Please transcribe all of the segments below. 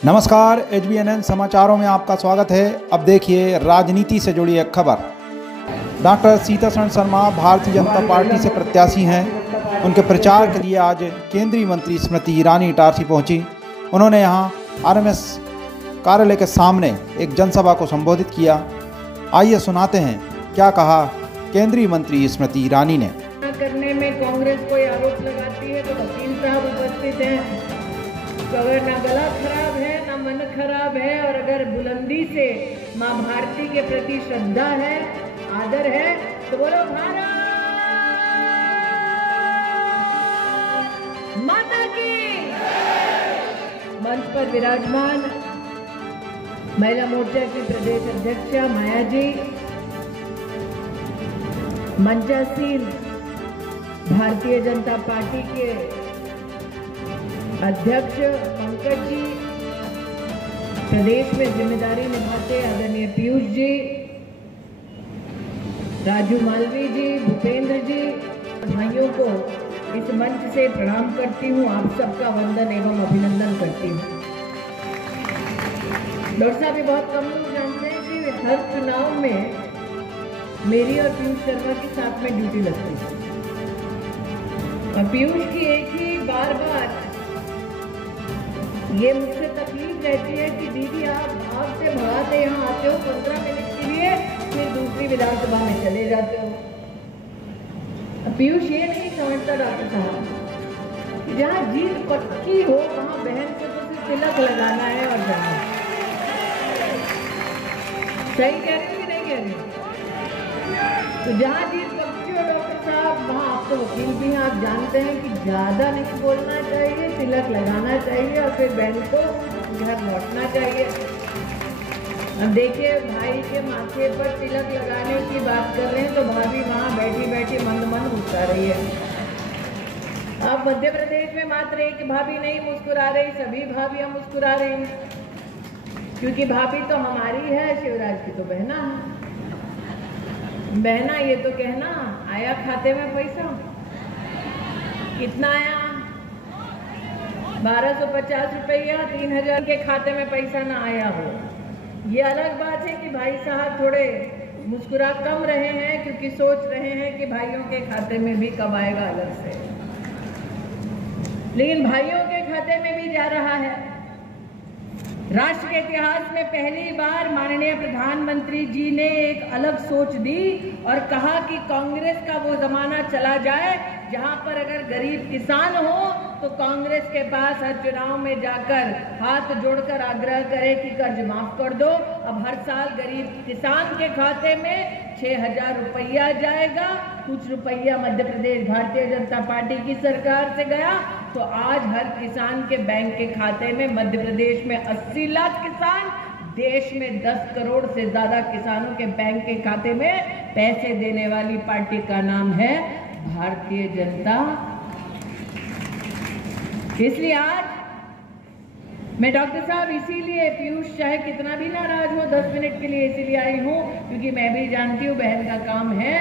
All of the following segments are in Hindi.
नमस्कार, HBNN समाचारों में आपका स्वागत है। अब देखिए राजनीति से जुड़ी एक खबर। डॉक्टर सीतासरण शर्मा भारतीय जनता पार्टी से प्रत्याशी हैं। उनके प्रचार के लिए आज केंद्रीय मंत्री स्मृति ईरानी इटारसी पहुंची। उन्होंने यहां RMS कार्यालय के सामने एक जनसभा को संबोधित किया। आइए सुनाते हैं क्या कहा केंद्रीय मंत्री स्मृति ईरानी ने। करने में कांग्रेस कोई आरोप लगाती है तो वकील साहब उपस्थित हैं। तो अगर ना गला खराब है ना मन खराब है और अगर बुलंदी से माँ भारती के प्रति श्रद्धा है, आदर है, तो बोलो भारत माता की। मंच पर विराजमान महिला मोर्चा की प्रदेश अध्यक्षा माया जी, मंचासीन भारतीय जनता पार्टी के अध्यक्ष पंकज जी, प्रदेश में जिम्मेदारी निभाते आदरणीय पीयूष जी, राजू मालवी जी, भूपेंद्र जी, भाइयों को इस मंच से प्रणाम करती हूँ। आप सबका वंदन एवं अभिनंदन करती हूँ। डॉक्टर साहब, ये बहुत कम लोग जानते हैं कि हर चुनाव में मेरी और पीयूष शर्मा के साथ में ड्यूटी लगती है और पीयूष की एक ही बार ये मुझसे तकलीफ रहती है कि दीदी आप आपसे भागते यहाँ आते हो 15 मिनट के लिए, फिर दूसरी विधानसभा में चले जाते हो। पीयूष ये नहीं समझता डॉक्टर साहब, जहाँ जीत पक्की हो वहाँ बहन को तो सिर्फ तिलक लगाना है और जाना। सही कह रही कि नहीं कह रही? तो जहाँ जीत पक्की हो डॉक्टर साहब, वहाँ आप तो वकील भी हैं, आप जानते हैं कि ज़्यादा नहीं बोलना चाहिए, तिलक लगाना चाहिए और फिर बहन को घर लौटना चाहिए। अब देखिए, भाई के माथे पर तिलक लगाने की बात कर रहे हैं तो भाभी वहाँ बैठी बैठी मंद मंद मुस्कुरा रही है। अब मध्य प्रदेश में मात्र एक भाभी नहीं मुस्कुरा रही, सभी भाभियाँ मुस्कुरा रही हैं, क्योंकि भाभी तो हमारी है, शिवराज की तो बहना है। बहना ये तो कहना आया खाते में पैसा, कितना आया? 1250 रुपया, 3000 के खाते में पैसा ना आया हो। ये अलग बात है कि भाई साहब थोड़े मुस्कुरा कम रहे हैं क्योंकि सोच रहे हैं कि भाइयों के खाते में भी कब आएगा अलग से, लेकिन भाइयों के खाते में भी जा रहा है। राष्ट्र के इतिहास में पहली बार माननीय प्रधानमंत्री जी ने एक अलग सोच दी और कहा कि कांग्रेस का वो जमाना चला जाए जहां पर अगर गरीब किसान हो तो कांग्रेस के पास हर चुनाव में जाकर हाथ जोड़कर आग्रह करे कि कर्ज माफ कर दो। अब हर साल गरीब किसान के खाते में 6000 रुपया जाएगा। कुछ रुपया मध्य प्रदेश भारतीय जनता पार्टी की सरकार से गया, तो आज हर किसान के बैंक के खाते में, मध्य प्रदेश में 80 लाख किसान, देश में 10 करोड़ से ज्यादा किसानों के बैंक के खाते में पैसे देने वाली पार्टी का नाम है भारतीय जनता। इसलिए आज मैं डॉक्टर साहब इसीलिए पीयूष चाहे कितना भी नाराज हो 10 मिनट के लिए इसीलिए आई हूँ क्योंकि मैं भी जानती हूँ बहन का काम है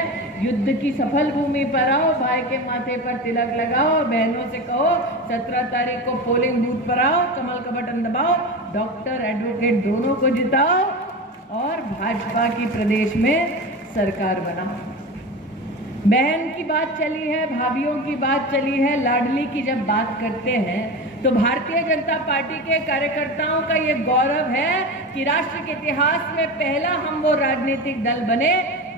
युद्ध की सफल भूमि पर आओ, भाई के माथे पर तिलक लगाओ, बहनों से कहो 17 तारीख को पोलिंग बूथ पर आओ, कमल का बटन दबाओ, डॉक्टर एडवोकेट दोनों को जिताओ और भाजपा की प्रदेश में सरकार बनाओ। बहन की बात चली है, भाभीियों की बात चली है, लाडली की जब बात करते हैं तो भारतीय जनता पार्टी के कार्यकर्ताओं का ये गौरव है कि राष्ट्र के इतिहास में पहला हम वो राजनीतिक दल बने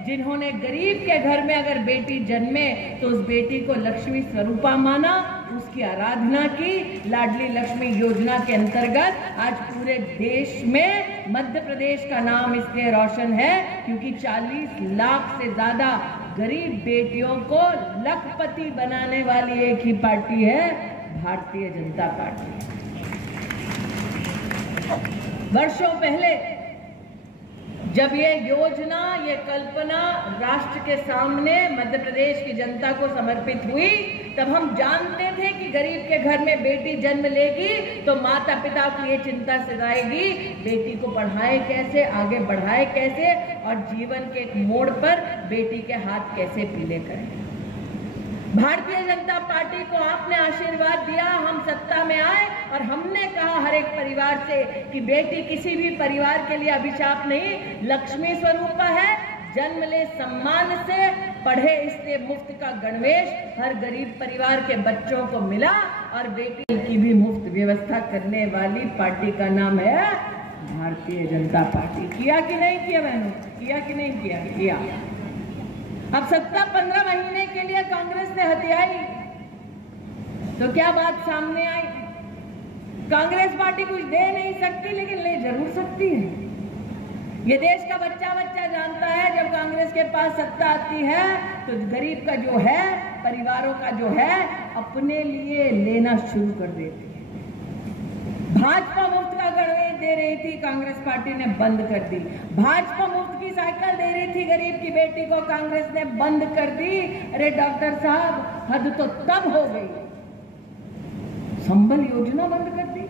जिन्होंने गरीब के घर में अगर बेटी जन्मे तो उस बेटी को लक्ष्मी स्वरूपा माना, उसकी आराधना की। लाडली लक्ष्मी योजना के अंतर्गत आज पूरे देश में मध्य प्रदेश का नाम इसलिए रोशन है क्योंकि 40 लाख से ज्यादा गरीब बेटियों को लखपति बनाने वाली एक ही पार्टी है भारतीय जनता पार्टी। वर्षों पहले जब ये योजना, ये कल्पना राष्ट्र के सामने मध्य प्रदेश की जनता को समर्पित हुई, तब हम जानते थे कि गरीब के घर में बेटी जन्म लेगी तो माता पिता को ये चिंता सताएगी बेटी को पढ़ाए कैसे, आगे बढ़ाए कैसे और जीवन के एक मोड़ पर बेटी के हाथ कैसे पीले करें। भारतीय जनता पार्टी को आपने आशीर्वाद दिया, हम सत्ता में आए और हमने कहा हर एक परिवार से कि बेटी किसी भी परिवार के लिए अभिशाप नहीं, लक्ष्मी स्वरूप है, जन्म ले सम्मान से, पढ़े इसलिए मुफ्त का गणवेश हर गरीब परिवार के बच्चों को मिला और बेटी की भी मुफ्त व्यवस्था करने वाली पार्टी का नाम है भारतीय जनता पार्टी। किया कि नहीं किया बहनों? किया कि नहीं किया? किया। अब सत्ता 15 महीने के लिए कांग्रेस ने हथियाई तो क्या बात सामने आई? कांग्रेस पार्टी कुछ दे नहीं सकती लेकिन ले जरूर सकती है। ये देश का बच्चा बच्चा जानता है जब कांग्रेस के पास सत्ता आती है तो गरीब का जो है, परिवारों का जो है, अपने लिए लेना शुरू कर देती है। भाजपा मुफ्त का गणवेश दे रही थी, कांग्रेस पार्टी ने बंद कर दी। भाजपा मुफ्त की साइकिल दे रही थी गरीब की बेटी को, कांग्रेस ने बंद कर दी। अरे डॉक्टर साहब, हद तो तब हो गई, संबल योजना बंद कर दी।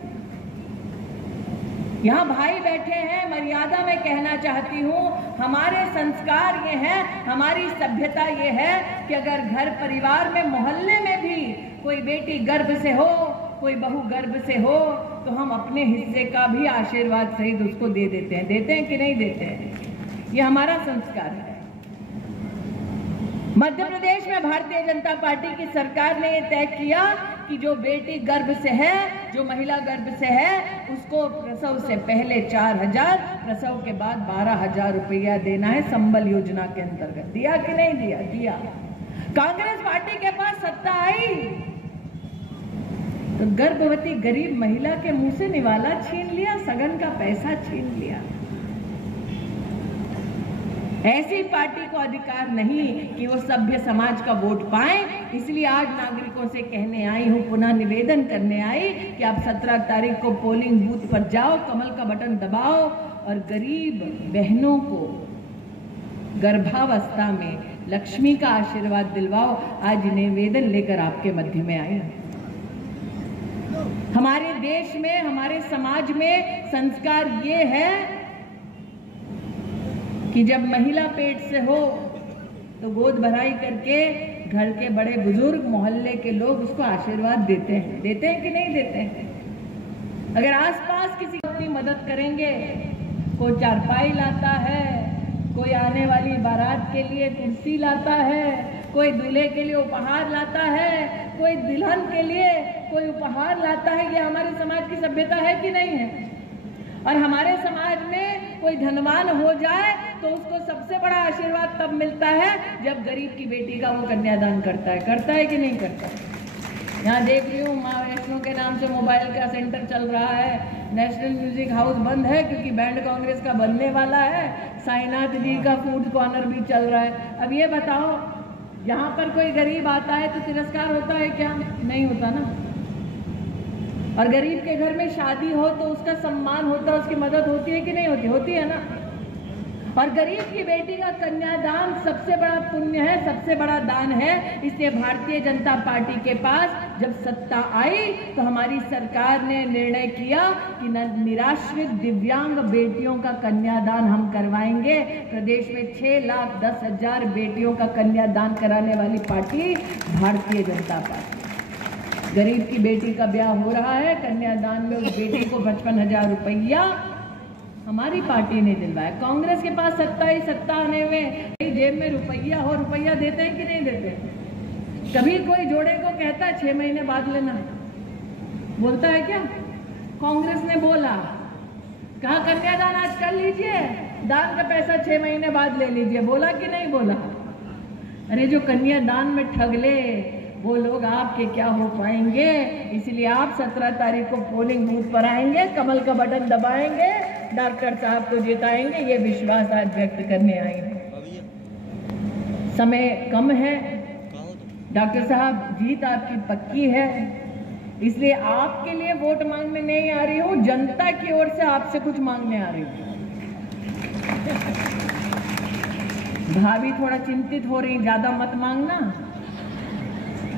यहाँ भाई बैठे हैं, मर्यादा में कहना चाहती हूँ, हमारे संस्कार ये हैं, हमारी सभ्यता ये है कि अगर घर परिवार में, मोहल्ले में भी कोई बेटी गर्भ से हो, कोई बहू गर्भ से हो, तो हम अपने हिस्से का भी आशीर्वाद सहित उसको दे देते हैं। देते हैं कि नहीं देते हैं? ये हमारा संस्कार है। मध्य प्रदेश में भारतीय जनता पार्टी की सरकार ने यह तय किया कि जो बेटी गर्भ से है, जो महिला गर्भ से है, उसको प्रसव से पहले 4,000, प्रसव के बाद 12,000 रुपया देना है संबल योजना के अंतर्गत। दिया कि नहीं दिया? दिया। कांग्रेस पार्टी के पास सत्ता आई तो गर्भवती गरीब महिला के मुंह से निवाला छीन लिया, सगन का पैसा छीन लिया। ऐसी पार्टी को अधिकार नहीं कि वो सभ्य समाज का वोट पाए। इसलिए आज नागरिकों से कहने आई हूं, पुनः निवेदन करने आई कि आप 17 तारीख को पोलिंग बूथ पर जाओ, कमल का बटन दबाओ और गरीब बहनों को गर्भावस्था में लक्ष्मी का आशीर्वाद दिलवाओ। आज निवेदन लेकर आपके मध्य में आए। हमारे देश में, हमारे समाज में संस्कार ये है कि जब महिला पेट से हो तो गोद भराई करके घर के बड़े बुजुर्ग, मोहल्ले के लोग उसको आशीर्वाद देते हैं। देते हैं कि नहीं देते हैं? अगर आसपास किसी की मदद करेंगे, कोई चारपाई लाता है, कोई आने वाली बारात के लिए कुर्सी लाता है, कोई दूल्हे के लिए उपहार लाता है, कोई दुल्हन के लिए कोई उपहार लाता है, ये हमारे समाज की सभ्यता है कि नहीं है? और हमारे समाज में कोई धनवान हो जाए तो उसको सबसे बड़ा आशीर्वाद तब मिलता है जब गरीब की बेटी का वो कन्यादान करता है। करता है कि नहीं करता? यहाँ देख रही हूँ, माँ वैष्णो के नाम से मोबाइल का सेंटर चल रहा है, नेशनल म्यूजिक हाउस बंद है क्योंकि बैंड कांग्रेस का बनने वाला है, साईनाथ जी का फूड कॉर्नर भी चल रहा है। अब ये बताओ, यहाँ पर कोई गरीब आता है तो तिरस्कार होता है क्या? नहीं होता ना। और गरीब के घर में शादी हो तो उसका सम्मान होता है, उसकी मदद होती है कि नहीं होती? होती है ना। और गरीब की बेटी का कन्यादान सबसे बड़ा पुण्य है, सबसे बड़ा दान है। इसलिए भारतीय जनता पार्टी के पास जब सत्ता आई तो हमारी सरकार ने निर्णय किया कि निराश्रित दिव्यांग बेटियों का कन्यादान हम करवाएंगे। प्रदेश में 6,10,000 बेटियों का कन्यादान कराने वाली पार्टी भारतीय जनता पार्टी। गरीब की बेटी का ब्याह हो रहा है, कन्यादान में उस बेटी को 55,000 रुपया हमारी पार्टी ने दिलवाया। कांग्रेस के पास सत्ता ही सत्ता आने में जेब में रुपया हो, रुपया देते हैं कि नहीं देते? कभी कोई जोड़े को कहता है 6 महीने बाद लेना, बोलता है क्या? कांग्रेस ने बोला, कहा कन्यादान आज कर लीजिए, दान का पैसा 6 महीने बाद ले लीजिए। बोला कि नहीं बोला? अरे जो कन्यादान में ठग ले वो लोग आपके क्या हो पाएंगे। इसलिए आप 17 तारीख को पोलिंग बूथ पर आएंगे, कमल का बटन दबाएंगे, डॉक्टर साहब को जिताएंगे, ये विश्वास आज व्यक्त करने आए हैं। समय कम है डॉक्टर साहब, जीत आपकी पक्की है। इसलिए आपके लिए वोट मांगने नहीं आ रही हूँ, जनता की ओर से आपसे कुछ मांगने आ रही हूँ। भाभी थोड़ा चिंतित हो रही, ज्यादा मत मांगना।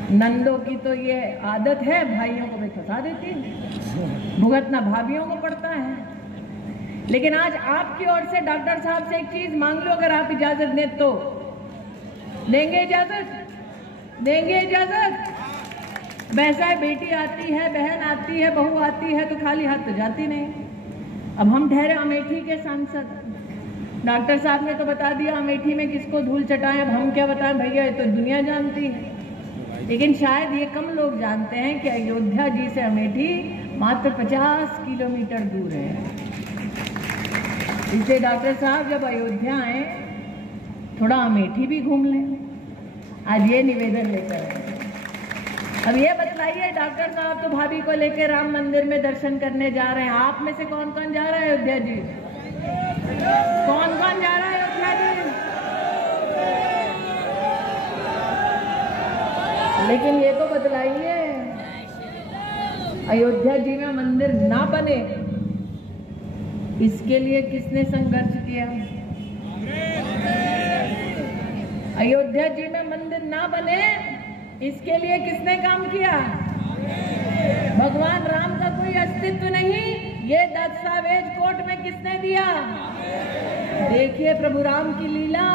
नंदों की तो ये आदत है, भाइयों को भी फंसा देती है, भुगतना भाभियों को पड़ता है। लेकिन आज आपकी ओर से डॉक्टर साहब से एक चीज मांग लो, अगर आप इजाजत दें तो। देंगे इजाजत? देंगे इजाजत? वैसा है, बेटी आती है, बहन आती है, बहू आती है तो खाली हाथ तो जाती नहीं। अब हम ठहरे अमेठी के सांसद, डॉक्टर साहब ने तो बता दिया अमेठी में किसको धूल चटाएं, अब हम क्या बताएं भैया, ये तो दुनिया जानती है। लेकिन शायद ये कम लोग जानते हैं कि अयोध्या जी से अमेठी मात्र 50 किलोमीटर दूर है। इसलिए डॉक्टर साहब जब अयोध्या आए थोड़ा अमेठी भी घूम लें, आज ये निवेदन लेकर आए। अब ये बतलाइए डॉक्टर साहब तो भाभी को लेकर राम मंदिर में दर्शन करने जा रहे हैं, आप में से कौन कौन जा रहा है अयोध्या जी? कौन कौन जा रहा है अयोध्या जी? लेकिन ये तो बतलाइए, अयोध्या जी में मंदिर ना बने इसके लिए किसने संघर्ष किया? अयोध्या जी में मंदिर ना बने इसके लिए किसने काम किया? भगवान राम का कोई अस्तित्व नहीं, ये दस्तावेज कोर्ट में किसने दिया? देखिए प्रभु राम की लीला,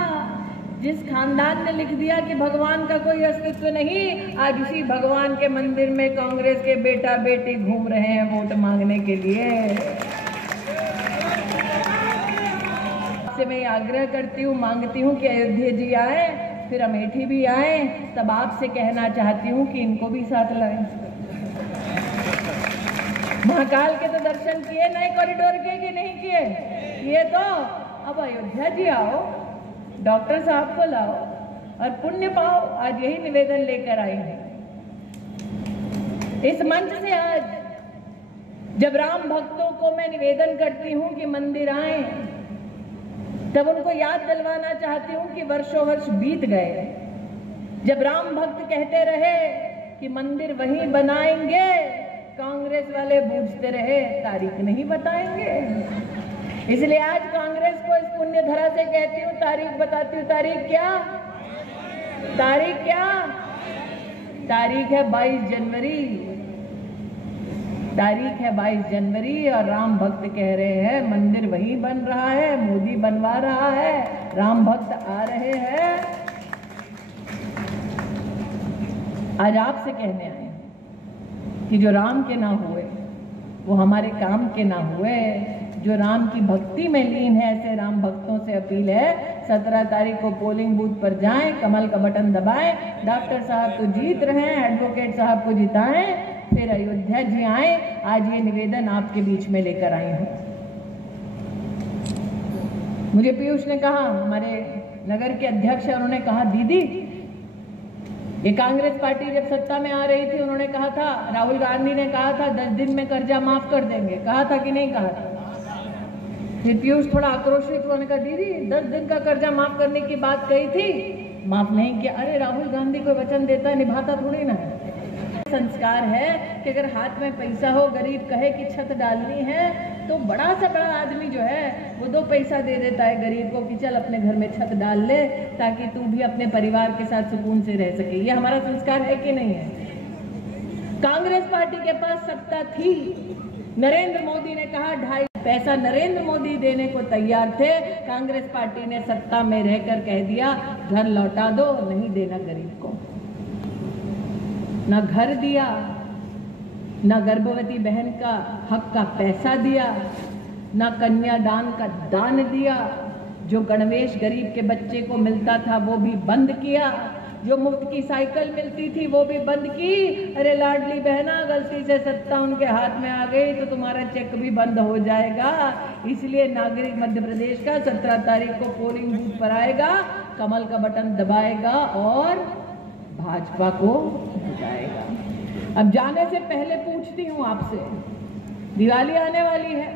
जिस खानदान ने लिख दिया कि भगवान का कोई अस्तित्व नहीं, आज उसी भगवान के मंदिर में कांग्रेस के बेटा बेटी घूम रहे हैं वोट मांगने के लिए। आपसे मैं आग्रह करती हूँ, मांगती हूँ कि अयोध्या जी आए, फिर अमेठी भी आए, तब आपसे कहना चाहती हूँ कि इनको भी साथ लाएं। महाकाल के तो दर्शन किए, नए कॉरिडोर के कि नहीं किए? ये तो अब अयोध्या जी आओ, डॉक्टर साहब को लाओ और पुण्य पाओ। आज यही निवेदन लेकर आए हैं इस मंच से। आज जब राम भक्तों को मैं निवेदन करती हूँ कि मंदिर आए, तब उनको याद दिलवाना चाहती हूँ कि वर्षों वर्ष बीत गए जब राम भक्त कहते रहे कि मंदिर वहीं बनाएंगे, कांग्रेस वाले पूछते रहे तारीख नहीं बताएंगे। इसलिए आज कांग्रेस को इस पुण्य धरा से कहती हूँ, तारीख बताती हूँ। तारीख क्या? तारीख क्या? तारीख है 22 जनवरी। तारीख है 22 जनवरी और राम भक्त कह रहे हैं मंदिर वहीं बन रहा है, मोदी बनवा रहा है, राम भक्त आ रहे हैं। आज आपसे कहने आए कि जो राम के ना हुए वो हमारे काम के ना हुए। जो राम की भक्ति में लीन है, ऐसे राम भक्तों से अपील है 17 तारीख को पोलिंग बूथ पर जाएं, कमल का बटन दबाएं, डॉक्टर साहब तो जीत रहे हैं, एडवोकेट साहब को जिताएं, फिर अयोध्या जी आए। आज ये निवेदन आपके बीच में लेकर आई हूं। मुझे पीयूष ने कहा, हमारे नगर के अध्यक्ष है, उन्होंने कहा दीदी ये कांग्रेस पार्टी जब सत्ता में आ रही थी उन्होंने कहा था, राहुल गांधी ने कहा था 10 दिन में कर्जा माफ कर देंगे, कहा था कि नहीं कहा था? फिर पीयूष थोड़ा आक्रोशित हुआ, कहा दीदी 10 दिन का कर्जा माफ करने की बात कही थी, माफ नहीं किया। अरे राहुल गांधी कोई वचन देता है निभाता थोड़ी ना है। संस्कार है कि अगर हाथ में पैसा हो, गरीब कहे कि छत डालनी है, तो बड़ा सा बड़ा आदमी जो है वो 2 पैसा दे देता है गरीब को कि चल अपने घर में छत डाल ले ताकि तू भी अपने परिवार के साथ सुकून से रह सके। ये हमारा संस्कार है कि नहीं है? कांग्रेस पार्टी के पास सत्ता थी, नरेंद्र मोदी ने कहा 2.5 पैसा नरेंद्र मोदी देने को तैयार थे, कांग्रेस पार्टी ने सत्ता में रहकर कह दिया घर लौटा दो, नहीं देना गरीब को। ना घर दिया, ना गर्भवती बहन का हक का पैसा दिया, ना कन्यादान का दान दिया, जो गणवेश गरीब के बच्चे को मिलता था वो भी बंद किया, जो मुफ्त की साइकिल मिलती थी वो भी बंद की। अरे लाडली बहना, गलती से सत्ता उनके हाथ में आ गई तो तुम्हारा चेक भी बंद हो जाएगा। इसलिए नागरिक मध्य प्रदेश का 17 तारीख को पोलिंग बूथ पर आएगा, कमल का बटन दबाएगा और भाजपा को जिताएगा। अब जाने से पहले पूछती हूँ आपसे, दिवाली आने वाली है,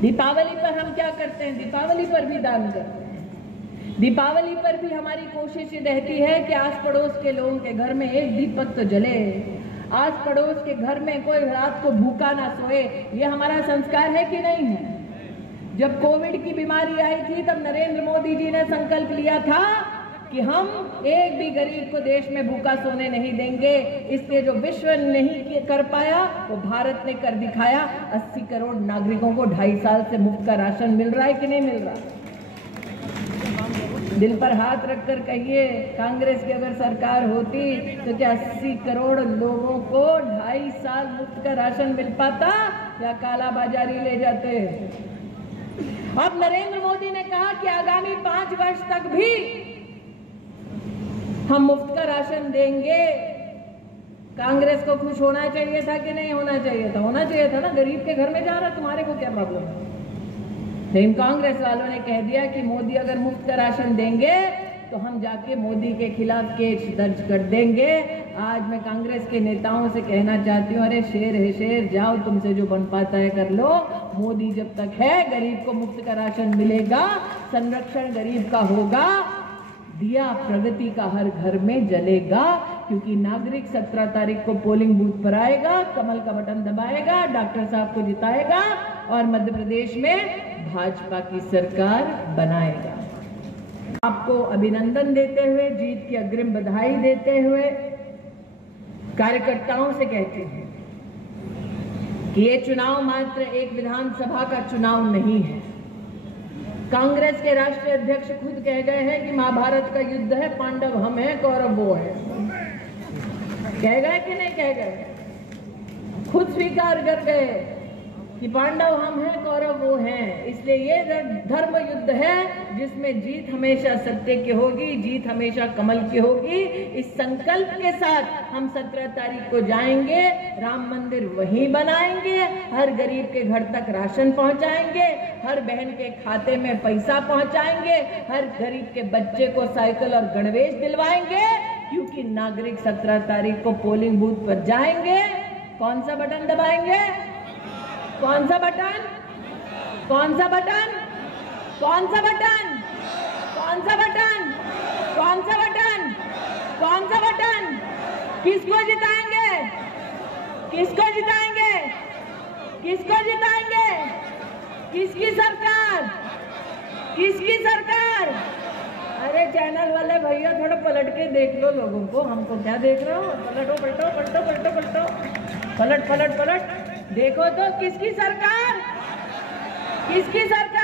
दीपावली पर हम क्या करते हैं? दीपावली पर भी दान करते हैं। दीपावली पर भी हमारी कोशिश ये रहती है कि आस पड़ोस के लोगों के घर में एक दीपक तो जले, आस पड़ोस के घर में कोई रात को भूखा ना सोए। ये हमारा संस्कार है कि नहीं है? जब कोविड की बीमारी आई थी तब नरेंद्र मोदी जी ने संकल्प लिया था कि हम एक भी गरीब को देश में भूखा सोने नहीं देंगे। इसलिए जो विश्व नहीं कर पाया वो भारत ने कर दिखाया। 80 करोड़ नागरिकों को 2.5 साल से मुफ्त का राशन मिल रहा है कि नहीं मिल रहा? दिल पर हाथ रखकर कहिए, कांग्रेस की अगर सरकार होती तो क्या 80 करोड़ लोगों को 2.5 साल मुफ्त का राशन मिल पाता या काला बाजारी ले जाते? अब नरेंद्र मोदी ने कहा कि आगामी 5 वर्ष तक भी हम मुफ्त का राशन देंगे। कांग्रेस को खुश होना चाहिए था कि नहीं होना चाहिए था? होना चाहिए था ना, गरीब के घर में जा रहा, तुम्हारे को क्या प्रॉब्लम है? लेकिन कांग्रेस वालों ने कह दिया कि मोदी अगर मुफ्त का राशन देंगे तो हम जाके मोदी के खिलाफ केस दर्ज कर देंगे। आज मैं कांग्रेस के नेताओं से कहना चाहती हूँ, अरे शेर है शेर, जाओ तुमसे जो बन पाता है कर लो। मोदी जब तक है गरीब को मुफ्त का राशन मिलेगा, संरक्षण गरीब का होगा, दिया प्रगति का हर घर में जलेगा। क्योंकि नागरिक 17 तारीख को पोलिंग बूथ पर आएगा, कमल का बटन दबाएगा, डॉक्टर साहब को जिताएगा और मध्य प्रदेश में भाजपा की सरकार बनाएगा। आपको अभिनंदन देते हुए, जीत की अग्रिम बधाई देते हुए कार्यकर्ताओं से कहते हैं कि ये चुनाव मात्र एक विधानसभा का चुनाव नहीं है। कांग्रेस के राष्ट्रीय अध्यक्ष खुद कह गए हैं कि महाभारत का युद्ध है, पांडव हम हैं, कौरव वो है। कह गए कि नहीं कह गए? खुद स्वीकार कर गए कि पांडव हम हैं, कौरव वो हैं। इसलिए ये धर्म युद्ध है जिसमें जीत हमेशा सत्य की होगी, जीत हमेशा कमल की होगी। इस संकल्प के साथ हम 17 तारीख को जाएंगे, राम मंदिर वहीं बनाएंगे, हर गरीब के घर तक राशन पहुंचाएंगे, हर बहन के खाते में पैसा पहुंचाएंगे, हर गरीब के बच्चे को साइकिल और गणवेश दिलवाएंगे। क्योंकि नागरिक 17 तारीख को पोलिंग बूथ पर जाएंगे, कौन सा बटन दबाएंगे? कौन सा बटन? कौन सा बटन? कौन सा बटन? कौन सा बटन? कौन सा बटन? कौन सा बटन? किसको जिताएंगे? किसको जिताएंगे? किसको जिताएंगे? किसकी सरकार? किसकी सरकार? अरे चैनल वाले भैया थोड़ा पलट के देख लो लोगों को, हमको क्या देख रहे हो? पलटो पलटो पलटो पलटो पलटो, पलट पलट पलट देखो तो किसकी सरकार? किसकी सरकार?